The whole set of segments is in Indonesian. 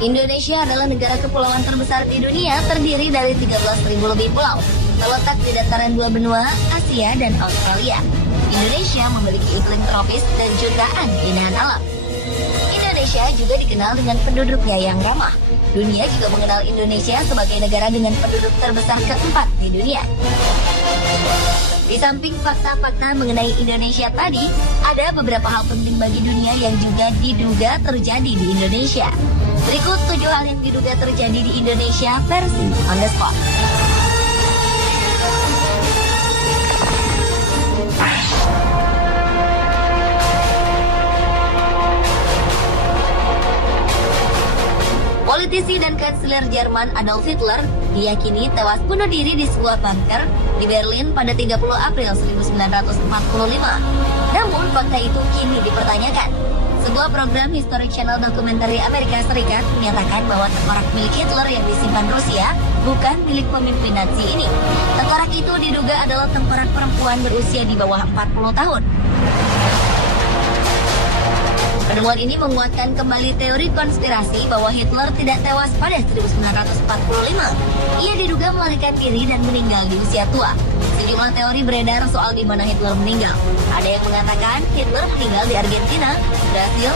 Indonesia adalah negara kepulauan terbesar di dunia, terdiri dari 13.000 lebih pulau. Terletak di dataran dua benua, Asia dan Australia. Indonesia memiliki iklim tropis dan jutaan keindahan alam. Indonesia juga dikenal dengan penduduknya yang ramah. Dunia juga mengenal Indonesia sebagai negara dengan penduduk terbesar keempat di dunia. Di samping fakta-fakta mengenai Indonesia tadi, ada beberapa hal penting bagi dunia yang juga diduga terjadi di Indonesia. Berikut 7 hal yang diduga terjadi di Indonesia versi on the spot. Politisi dan kanselir Jerman Adolf Hitler diyakini tewas bunuh diri di sebuah bunker di Berlin pada 30 April 1945. Namun fakta itu kini dipertanyakan. Sebuah program History Channel dokumenter Amerika Serikat menyatakan bahwa tengkorak milik Hitler yang disimpan Rusia bukan milik pemimpin Nazi ini. Tengkorak itu diduga adalah tengkorak perempuan berusia di bawah 40 tahun. Penemuan ini menguatkan kembali teori konspirasi bahwa Hitler tidak tewas pada 1945. Ia diduga melarikan diri dan meninggal di usia tua. Sejumlah teori beredar soal di mana Hitler meninggal. Ada yang mengatakan Hitler meninggal di Argentina, Brasil,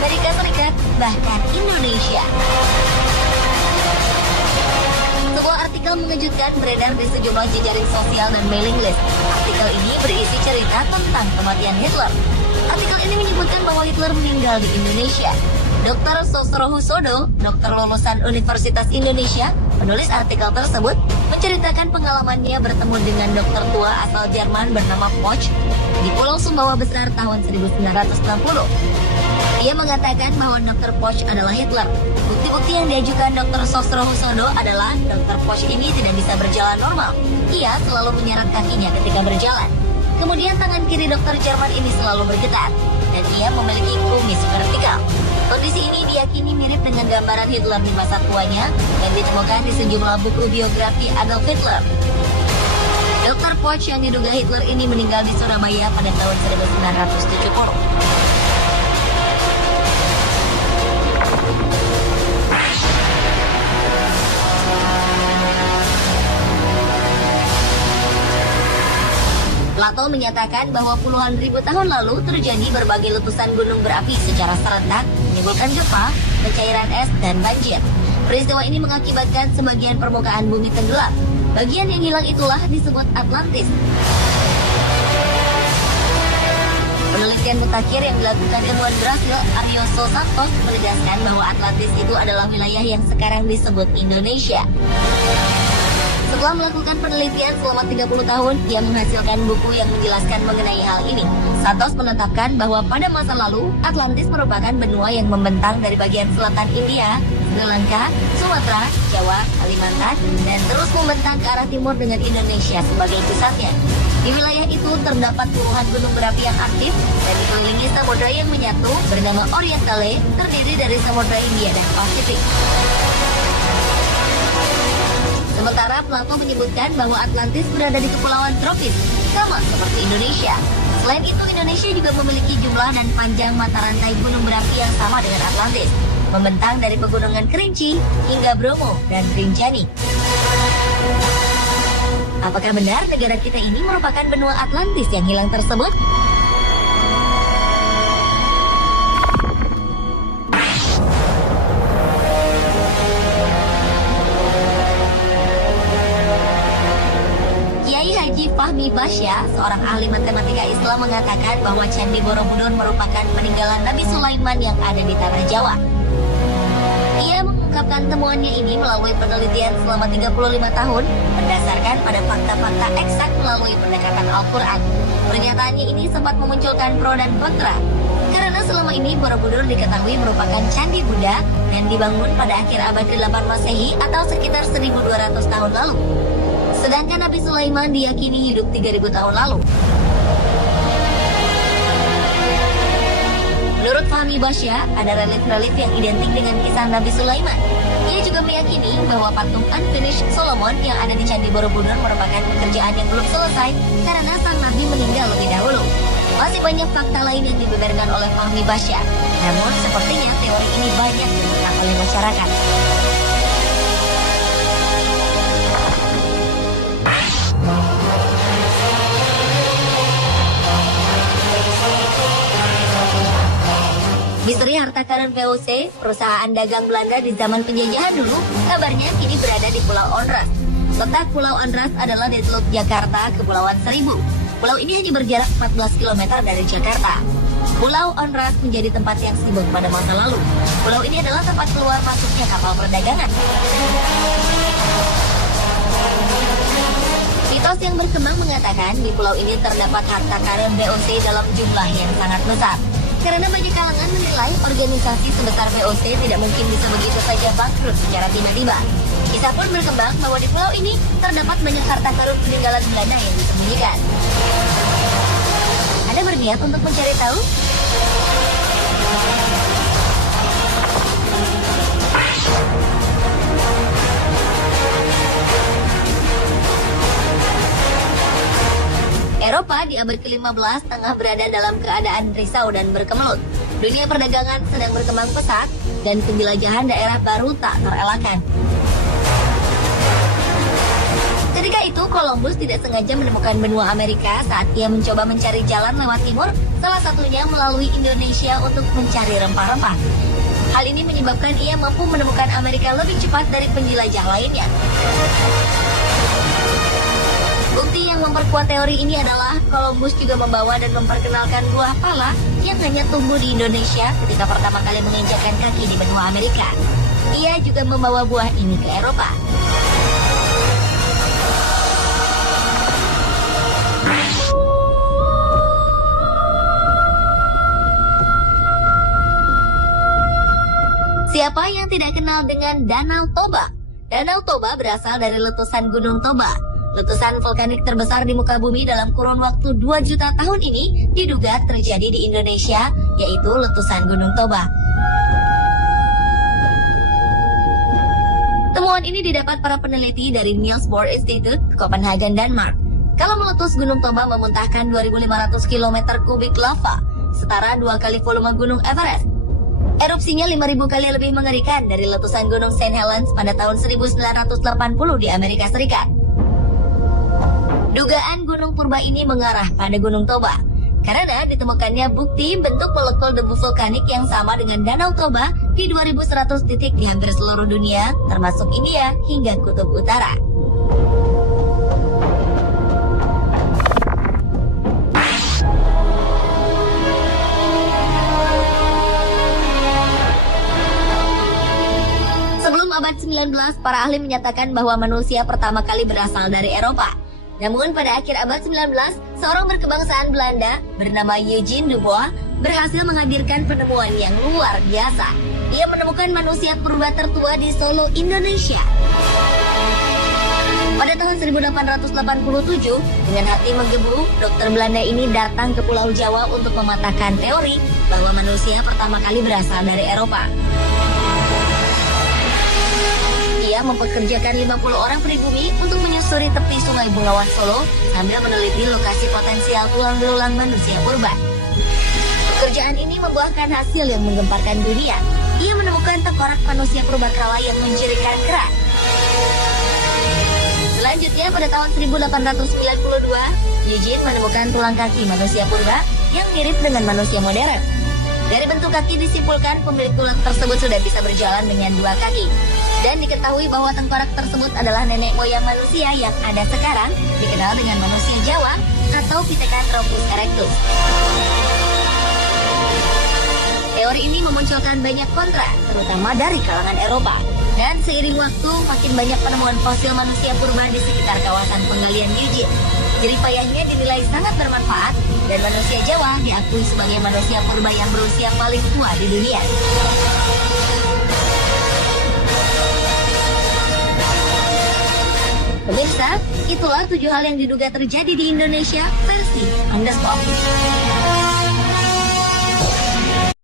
Amerika Serikat, bahkan Indonesia. Sebuah artikel mengejutkan beredar di sejumlah jejaring sosial dan mailing list. Artikel ini berisi cerita tentang kematian Hitler. Artikel ini menyebutkan bahwa Hitler meninggal di Indonesia. Dr. Sosro Husodo, dokter lulusan Universitas Indonesia, penulis artikel tersebut, menceritakan pengalamannya bertemu dengan dokter tua asal Jerman bernama Poch di Pulau Sumbawa Besar tahun 1960. Ia mengatakan bahwa Dr. Poch adalah Hitler. Bukti-bukti yang diajukan Dr. Sosro Husodo adalah Dr. Poch ini tidak bisa berjalan normal. Ia selalu menyeret kakinya ketika berjalan. Kemudian tangan kiri dokter Jerman ini selalu bergetar, dan ia memiliki kumis vertikal. Kondisi ini diyakini mirip dengan gambaran Hitler di masa tuanya dan ditemukan di sejumlah buku biografi Adolf Hitler. Dr. Poch yang diduga Hitler ini meninggal di Surabaya pada tahun 1970. Plato menyatakan bahwa puluhan ribu tahun lalu terjadi berbagai letusan gunung berapi secara serentak, menimbulkan gempa, pencairan es, dan banjir. Peristiwa ini mengakibatkan sebagian permukaan bumi tenggelam. Bagian yang hilang itulah disebut Atlantis. Penelitian mutakhir yang dilakukan ilmuwan Brasil, Arioso Santos, menegaskan bahwa Atlantis itu adalah wilayah yang sekarang disebut Indonesia. Setelah melakukan penelitian selama 30 tahun, ia menghasilkan buku yang menjelaskan mengenai hal ini. Santos menetapkan bahwa pada masa lalu, Atlantis merupakan benua yang membentang dari bagian selatan India, Sri Lanka, Sumatera, Jawa, Kalimantan, dan terus membentang ke arah timur dengan Indonesia sebagai pusatnya. Di wilayah itu terdapat puluhan gunung berapi yang aktif dan dikelilingi samudra yang menyatu bernama Orientale, terdiri dari Samudra India dan Pasifik. Sementara Plato menyebutkan bahwa Atlantis berada di kepulauan tropis, sama seperti Indonesia. Selain itu, Indonesia juga memiliki jumlah dan panjang mata rantai gunung berapi yang sama dengan Atlantis, membentang dari pegunungan Kerinci hingga Bromo dan Rinjani. Apakah benar negara kita ini merupakan benua Atlantis yang hilang tersebut? Fahmi Basya, seorang ahli matematika Islam, mengatakan bahwa Candi Borobudur merupakan peninggalan Nabi Sulaiman yang ada di tanah Jawa. Ia mengungkapkan temuannya ini melalui penelitian selama 35 tahun berdasarkan pada fakta-fakta eksak melalui pendekatan Al-Quran. Pernyataannya ini sempat memunculkan pro dan kontra, karena selama ini Borobudur diketahui merupakan candi Buddha dan dibangun pada akhir abad ke-8 Masehi atau sekitar 1200 tahun lalu. Sedangkan Nabi Sulaiman diyakini hidup 3000 tahun lalu. Menurut Fahmi Basya, ada relief-relief yang identik dengan kisah Nabi Sulaiman. Ia juga meyakini bahwa patung Unfinished Solomon yang ada di Candi Borobudur merupakan pekerjaan yang belum selesai karena sang Nabi meninggal lebih dahulu. Masih banyak fakta lain yang dibeberkan oleh Fahmi Basya. Namun, sepertinya teori ini banyak ditentang oleh masyarakat. Misteri harta karun VOC, perusahaan dagang Belanda di zaman penjajahan dulu, kabarnya kini berada di Pulau Onrus. Letak Pulau Onrus adalah di Teluk Jakarta, Kepulauan Seribu. Pulau ini hanya berjarak 14 km dari Jakarta. Pulau Onrus menjadi tempat yang sibuk pada masa lalu. Pulau ini adalah tempat keluar masuknya kapal perdagangan. Mitos yang berkembang mengatakan di pulau ini terdapat harta karun VOC dalam jumlah yang sangat besar. Karena banyak kalangan menilai organisasi sebesar VOC tidak mungkin bisa begitu saja bangkrut secara tiba-tiba. Kisah pun berkembang bahwa di pulau ini terdapat banyak harta karun peninggalan Belanda yang disembunyikan. Anda berniat untuk mencari tahu? Eropa di abad ke-15 tengah berada dalam keadaan risau dan berkemelut. Dunia perdagangan sedang berkembang pesat dan penjelajahan daerah baru tak terelakkan. Ketika itu, Columbus tidak sengaja menemukan benua Amerika saat ia mencoba mencari jalan lewat timur, salah satunya melalui Indonesia untuk mencari rempah-rempah. Hal ini menyebabkan ia mampu menemukan Amerika lebih cepat dari penjelajah lainnya. Bukti yang memperkuat teori ini adalah Columbus juga membawa dan memperkenalkan buah pala yang hanya tumbuh di Indonesia ketika pertama kali menginjakkan kaki di benua Amerika. Ia juga membawa buah ini ke Eropa. Siapa yang tidak kenal dengan Danau Toba? Danau Toba berasal dari letusan Gunung Toba. Letusan vulkanik terbesar di muka bumi dalam kurun waktu 2 juta tahun ini diduga terjadi di Indonesia, yaitu letusan Gunung Toba. Temuan ini didapat para peneliti dari Niels Bohr Institute, Copenhagen, Denmark. Kalau meletus, Gunung Toba memuntahkan 2.500 km kubik lava, setara 2 kali volume Gunung Everest. Erupsinya 5.000 kali lebih mengerikan dari letusan Gunung St. Helens pada tahun 1980 di Amerika Serikat. Dugaan gunung purba ini mengarah pada Gunung Toba, karena ditemukannya bukti bentuk molekul debu vulkanik yang sama dengan Danau Toba di 2.100 titik di hampir seluruh dunia, termasuk India hingga Kutub Utara. Sebelum abad 19, para ahli menyatakan bahwa manusia pertama kali berasal dari Eropa. Namun pada akhir abad 19, seorang berkebangsaan Belanda bernama Eugene Dubois berhasil menghadirkan penemuan yang luar biasa. Ia menemukan manusia purba tertua di Solo, Indonesia. Pada tahun 1887, dengan hati menggebu, dokter Belanda ini datang ke Pulau Jawa untuk mematahkan teori bahwa manusia pertama kali berasal dari Eropa. Ia mempekerjakan 50 orang pribumi untuk menyusuri tepi Sungai Bengawan Solo sambil meneliti lokasi potensial tulang belulang manusia purba. Pekerjaan ini membuahkan hasil yang menggemparkan dunia. Ia menemukan tengkorak manusia purba kala yang mencirikan kerak. Selanjutnya pada tahun 1892, Eugene menemukan tulang kaki manusia purba yang mirip dengan manusia modern. Dari bentuk kaki disimpulkan pemilik tulang tersebut sudah bisa berjalan dengan 2 kaki. Dan diketahui bahwa tengkorak tersebut adalah nenek moyang manusia yang ada sekarang, dikenal dengan manusia Jawa atau Pithecanthropus erectus. Teori ini memunculkan banyak kontra, terutama dari kalangan Eropa. Dan seiring waktu, makin banyak penemuan fosil manusia purba di sekitar kawasan penggalian Eugene. Jeripayahnya dinilai sangat bermanfaat, dan manusia Jawa diakui sebagai manusia purba yang berusia paling tua di dunia. Pemirsa, itulah 7 hal yang diduga terjadi di Indonesia versi Underscore.